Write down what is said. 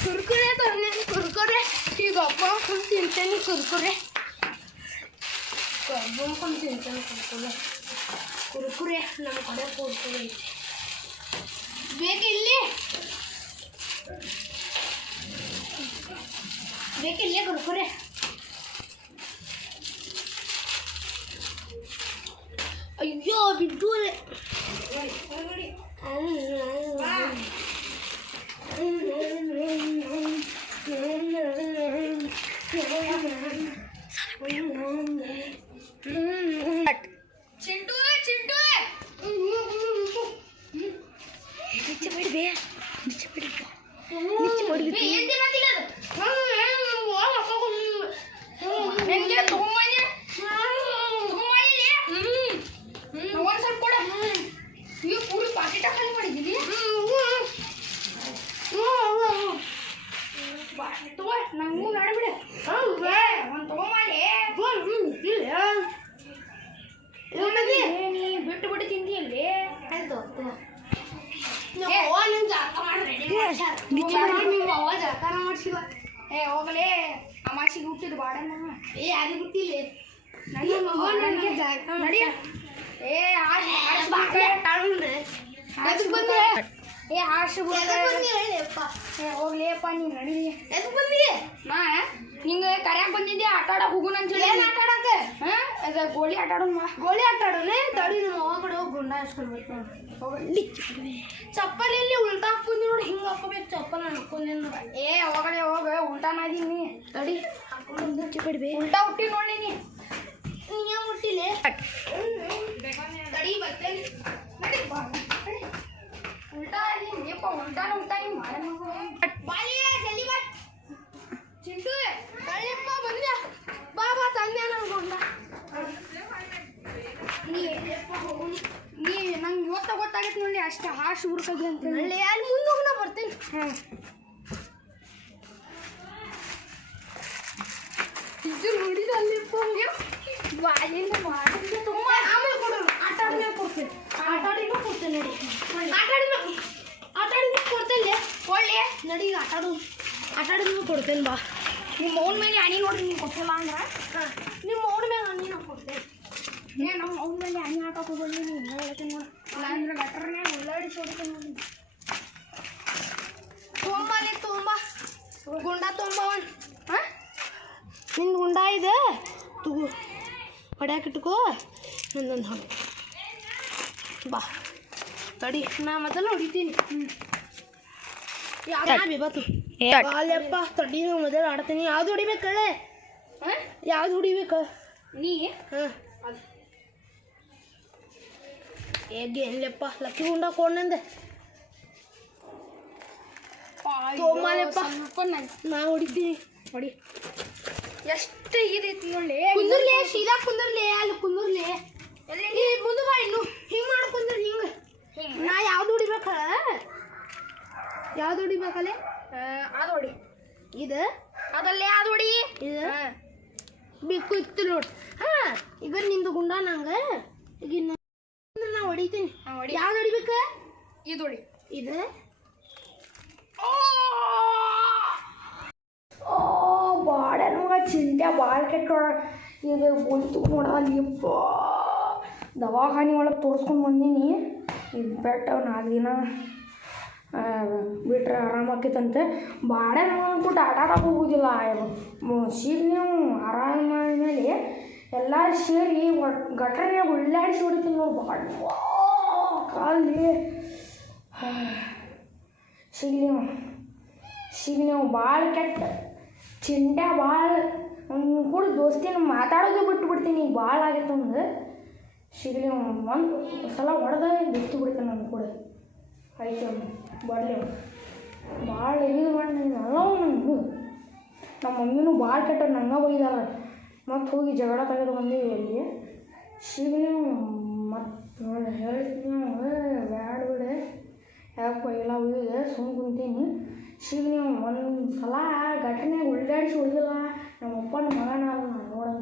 ಕುರ್ಕುರೆ ತಂದೆ ಕುರ್ಕುರೆ ಈಗ ಅಪ್ಪ ಫುಲ್ ತಿಂತೇನೆ ಕುರ್ಕುರೆ ಫುಲ್ ತಿಂತೇನೆ ಕುರ್ಕುರೆ ನಮ್ಮ ಕಡೆ ಕುರ್ಕುರೆ ಐತೆ ಬೇಕಿಲ್ಲಿ ಕುರ್ಕುರೆ ಅಯ್ಯೋ ಬಿದ್ದು ಚಿಂಟು ಚಿಂಟು ನಿಚ್ಚೆ ಬಿಡ್ಬೇ ನಿಚ್ಚೆ ಬಿಡ್ಬೇ ನಿಚ್ಚೆ ಬಿಡ್ಬೇ ಏನು ತಿನ್ನತ್ತಿಲ್ಲ ನನಗೆ ತಗೊಂಬಂದೆ ಒಂದು ಸ್ವಲ್ಪ ಕೊಡ ಈಗ ಪೂರಿ ಪಾಕೆಟ ಖಾಲಿ ಮಾಡಿದ್ದೀವಿ ತಗೋ ನಂಗೂ ನಡ್ಬಿಡು ಒಂದು ತಗೊಂಬಾಡಿ ನೀ ಬಿಟ್ಟು ಬಿಟ್ಟು ತಿಂತೀಯಲ್ಲಿ ಆಯ್ತು ಜಳಕಾರ ಮಾಡ್ಸಿಲ್ಲ ಏ ಹೋಗಲೇ ಅಮಾಸಿಗೆ ಹುಟ್ಟಿದ್ ಬಾಡ ಏ ಯಾರು ಗೊತ್ತಿಲ್ಲ ನಡಿ ಏ ಹೋಗ್ಲೇಪ್ಪ ನೀನು ನಡಿ ಎದಕ್ಕೆ ಬಂದಿ ನಾ ನಿಂಗೆ ಕರ್ಯಾಕ ಬಂದಿದ್ದೆ ಆಟ ಆಡಕ್ಕೆ ಹೋಗೋಣ ಅಂತ ಹೇಳಿ ಆಟ ಆಡಕ್ಕೆ ಹಾಂ ಅದು ಗೋಲಿ ಆಟ ಆಡೋಣ ಗೋಲಿ ಆಟ ಆಡೋಣ ತಡಿ ನಮ್ಮ ಅವ್ವ ಕಡೆ ಹೋಗಿ ಗುಂಡ ಹಾಸ್ಕೊಳ್ಬೇಕು ಹೋಗಿ ಚಪ್ಪಲಿ ಇಲ್ಲಿ ಉಲ್ಟಾ ಹಾಕ್ಕೊಂಡಿ ನೋಡಿ ಹಿಂಗೆ ಹಾಕೋಬೇಕು ಚಪ್ಪಲ್ ಹಾಕ್ಕೊಂಡಿ ಏ ಹೋಗಡೆ ಹೋಗ ಉಲ್ಟಾ ಮಾಡಿದೀನಿ ತಡಿ ಹಾಕೊಂಡು ಚಿಕ್ಕಡ್ಬಿ ಉಲ್ಟಾ ಹುಟ್ಟಿ ನೋಡಿ ನೀ ಏನು ಹುಟ್ಟಿಲ್ಲ ತಡಿ ಬರ್ತೇನೆ ನಡಿ ಬಾ ಉಲ್ಟಾ ನೀಪ್ಪ ಉಲ್ಟಾನ ಉಲ್ಟಾ ಹಿಂಗೆ ಮಾಡಿ ಬಾಲಿಯ ಜಲ್ದಿ ಬಾ ಚಿಂಟು ತಳಿಯಪ್ಪ ಬಂದ್ಯಾ ಬಾ ಬಾ ತಂದೆ ನಂಗೊಂಡ ನೀ ನಂಗೆ ಇವತ್ತ ಗೊತ್ತಾಗತ್ತೆ ನೋಡಿ ಅಷ್ಟೇ ಹಾಶ್ ಹುರ್ಕದಿ ಅಂತ ಹೇಳಿ ಅಲ್ಲಿ ಮುಂದೆ ಹೋಗಿ ನಾ ಬರ್ತೇನೆ ಹಾಂ ಇದು ನೋಡಿದ ಅಲ್ಲಿಪ್ಪ ಬಾಲಿಂದ ಮಾಡಿದ್ರೆ ತುಂಬ ಆಮೇಲೆ ಕೊಡೋಣ ಆಟ ಆಡಿದ್ಮೇಲೆ ಕೊಡ್ತೇನೆ ಆಟ ಆಡಿದ್ಮೇಲೆ ಕೊಡ್ತೇನೆ ನಡಿ ಆಟ ಆಡಿದ್ಮೇಲೆ ಕೊಡ್ತೇನೆ ಒಳ್ಳೆ ನಡಿ ಆಟ ಆಡಿದ್ಮೇಲೆ ಕೊಡ್ತೇನೆ ಬಾ ನಿಮ್ಮ ಮೌನ ಮೇಲೆ ಹಣಿ ನೋಡಿ ನೀನು ಕೊಟ್ಟಿಲ್ಲ ಅಂದ್ರೆ ಹಾಂ ನಿಮ್ಮ ಮೌನ ಮೇಲೆ ಹಣಿ ನಾವು ಕೊಡ್ತೇನೆ ಏ ನಮ್ಮ ಮೌನ ಮೇಲೆ ಹಣಿ ಹಾಕಕ್ಕೆ ಹೋಗಿ ನೀನು ಹೇಳ್ತೀನಿ ನೋಡಿ ಇಲ್ಲ ಅಂದ್ರೆ ಗಟ್ಟರನ್ನೇ ಉಳ್ಳಾಡಿ ಸೋಡ್ತೇನೆ ನೋಡಿ ತೊಂಬಾಲಿ ತೊಂಬ ಗುಂಡ ತೊಂಬ ಒಂದು ಹಾಂ ನಿಂದು ಗುಂಡ ಇದೆ ತಗೋ ಹೊಡ್ಯಾಕಿಟ್ಕೋ ನಂದೊಂದು ಹೊಡೆ ಬಾ ತಡಿ ನಾ ಮೊದಲು ಹೊಡಿತೀನಿ ಯಾವ್ದು ಬಾಲ್ಯಪ್ಪ ತಡಿ ನಾ ಮೊದಲು ಆಡ್ತೀನಿ ಯಾವ್ದು ಹೊಡಿಬೇಕು ಕಳೆ ಹಾಂ ಯಾವ್ದು ಹೊಡಿಬೇಕು ನೀ ಹಾಂ ಹೇಗೆ ಎಲ್ಲಪ್ಪ ಲಕ್ಕಿ ಗುಂಡ ಕೊಂಡೆ ತೊಂಬಾಲೆಪ್ಪ ನಾ ಹೊಡಿತೀನಿ ಹೊಡಿ ಎಷ್ಟು ಇದೈತಿ ನೋಡಿ ಕುಂದರ್ಲಿ ಶೀಲಾ ಕುಂದರ್ಲಿ ಅಲ್ಲಿ ಕುಂದರ್ಲಿ ಎಲ್ಲಿ ಮುಂದೆ ಬಾ ಇನ್ನು ಹಿಂಗೆ ಮಾಡಿ ಕುಂದ್ರಿ ಹಿಂಗೆ ನಾ ಯಾವ್ದು ಹೊಡಿಬೇಕ ಯಾವ್ದು ಹೊಡಿಬೇಕಲ್ಲೇ ಅದು ಹೊಡಿ ಇದು ಅದಲ್ಲೇ ಅದು ಹೊಡಿ ಇದು ಬೇಕು ಇತ್ತು ನೋಡಿ ಹಾಂ ಈಗ ನಿಂದು ಗುಂಡ ನಂಗೆ ಈಗ ನಾ ಹೊಡಿತೀನಿ ಯಾವ್ದು ಹೊಡಿಬೇಕ ಇದು ಹೊಡಿ ಇದು ಬಾಡ ನಮಗೆ ಚಿಂತೆ ಭಾಳ ಕೆಟ್ಟೋಳ ಈಗ ಗೋಲಿ ನೋಡಲಿಯಪ್ಪ ದವಾಖಾನೆ ಒಳಗೆ ತೋರಿಸ್ಕೊಂಡು ಬಂದೀನಿ ಇದು ಬೆಟ್ಟ 4 ದಿನ ಬಿಟ್ರೆ ಆರಾಮಾಕೈತಂತೆ ಬಾಡ ನಮಗೆ ಅಂದ್ಬಿಟ್ಟು ಆಟ ಆಡಕ್ಕೆ ಹೋಗೋದಿಲ್ಲ ಸೀಗ್ ನೀವು ಆರಾಮ ಮೇಲೆ ಎಲ್ಲರೂ ಸೇರಿ ಗಟ್ರನ್ಯಾಗ ಉಳ್ಳಾಡಿಸಿ ಹೊಡಿತೀನಿ ನೋಡಿ ಭಾಳ ಕಾಲಿ ಸಿಗ್ ನೀವು ಭಾಳ ಕೆಟ್ಟ ಚಿಂಟ್ಯ ಭಾಳ ಅವ್ನು ಕೂಡ ದೋಸ್ತಿನ ಮಾತಾಡೋದು ಬಿಟ್ಬಿಡ್ತೀನಿ ಈಗ ಭಾಳ ಆಗೈತೆ ಅವ್ನಿಗೆ ಸಿಗಲಿ ಒಂದು ಸಲ ಹೊಡೆದ ದೋಸ್ತಿ ಬಿಡ್ತಾನೆ ನನ್ನ ಕೂಡ ಐತೆ ಅವನು ಬರಲಿ ಅವನು ಭಾಳ ಇದು ಮಾಡಿ ಅಲ್ಲ ನನಗೂ ನಮ್ಮ ಮಮ್ಮಿನೂ ಭಾಳ ಕೆಟ್ಟ ನಂಗೆ ಬೈದಾರ ಮತ್ತು ಹೋಗಿ ಜಗಳ ತೆಗೆದು ಬಂದೀವಿ ಅಲ್ಲಿ ಸಿಗಲಿ ಮತ್ತು ಹೇಳ್ತೀನಿ ಬ್ಯಾಡ ಬಿಡೆ ಯಾಕೆ ಎಲ್ಲ ಹೋಗಿದೆ ಸುಮ್ಮ ಕುಂತೀನಿ ಸಿಗ ನೀವು ಒಂದು ಸಲ ಘಟನೆ ಉಳ್ಳಾಡಿಸಿ ಹೋಗಿಲ್ಲ ನಮ್ಮಪ್ಪ ನಮ್ಮ ಮಗನ ನೋಡೋಣ